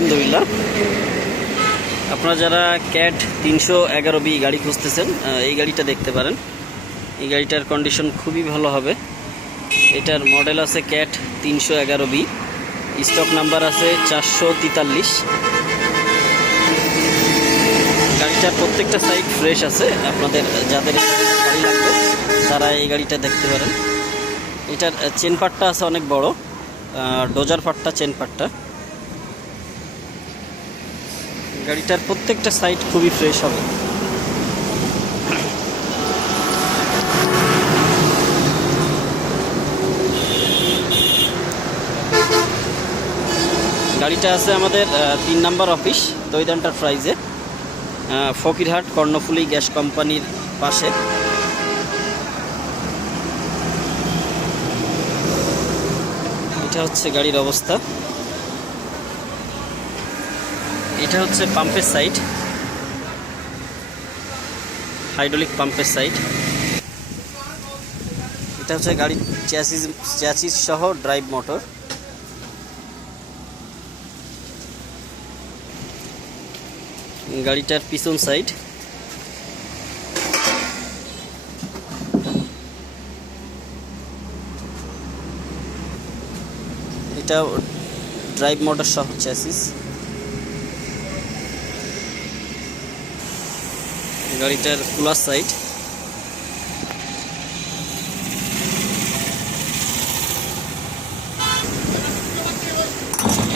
আলহামদুলিল্লাহ। আপনারা যারা ক্যাট তিনশো এগারো বি গাড়ি খুঁজতেছেন এই গাড়িটা দেখতে পারেন। এই গাড়িটার কন্ডিশন খুবই ভালো হবে। এটার মডেল আছে ক্যাট তিনশো এগারো বি। স্টক নাম্বার আছে চারশো তেতাল্লিশ। গাড়িটার প্রত্যেকটা সাইড ফ্রেশ আছে। আপনাদের যাদের গাড়ি লাগবে, তারা এই গাড়িটা দেখতে পারেন। এটার চেন পাটটা আছে অনেক বড়। ডোজার পাটটা চেন পাটটা গাড়িটার প্রত্যেকটা সাইড খুবই ফ্রেশ হবে। গাড়িটা আছে আমাদের তিন নাম্বার অফিস দৈদ এন্টারপ্রাইজে আহ, ফকিরহাট কর্ণফুলি গ্যাস কোম্পানির পাশে। এটা হচ্ছে গাড়ির অবস্থা। এটা হচ্ছে পাম্পের সাইড হাইড্রোলিক পাম্পের সাইড এটা হচ্ছে গাড়ির চ্যাসিস চ্যাসিস সহ ড্রাইভ মোটর গাড়িটার পিছন সাইড এটা ড্রাইভ মোটর সহ চ্যাসিস গাড়িটার কুলার সাইড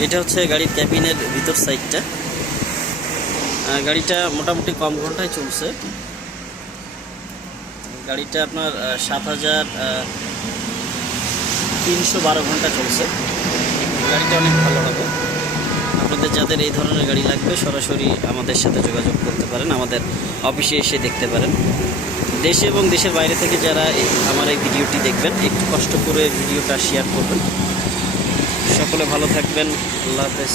এটা হচ্ছে গাড়ির ক্যাবিনের ভিতর সাইডটা গাড়িটা মোটামুটি কম ঘন্টায় চলছে। গাড়িটা আপনার সাত হাজার তিনশো বারো ঘণ্টা চলছে। গাড়িটা অনেক ভালো হবে। আপনাদের যাদের এই ধরনের গাড়ি লাগবে, সরাসরি আমাদের সাথে যোগাযোগ করতে পারেন। আমাদের অফিসে এসে দেখতে পারেন। দেশে এবং দেশের বাইরে থেকে যারা আমার এই ভিডিওটি দেখবেন, একটু কষ্ট করে ভিডিওটা শেয়ার করবেন। সকলে ভালো থাকবেন। আল্লাহ হাফেজ।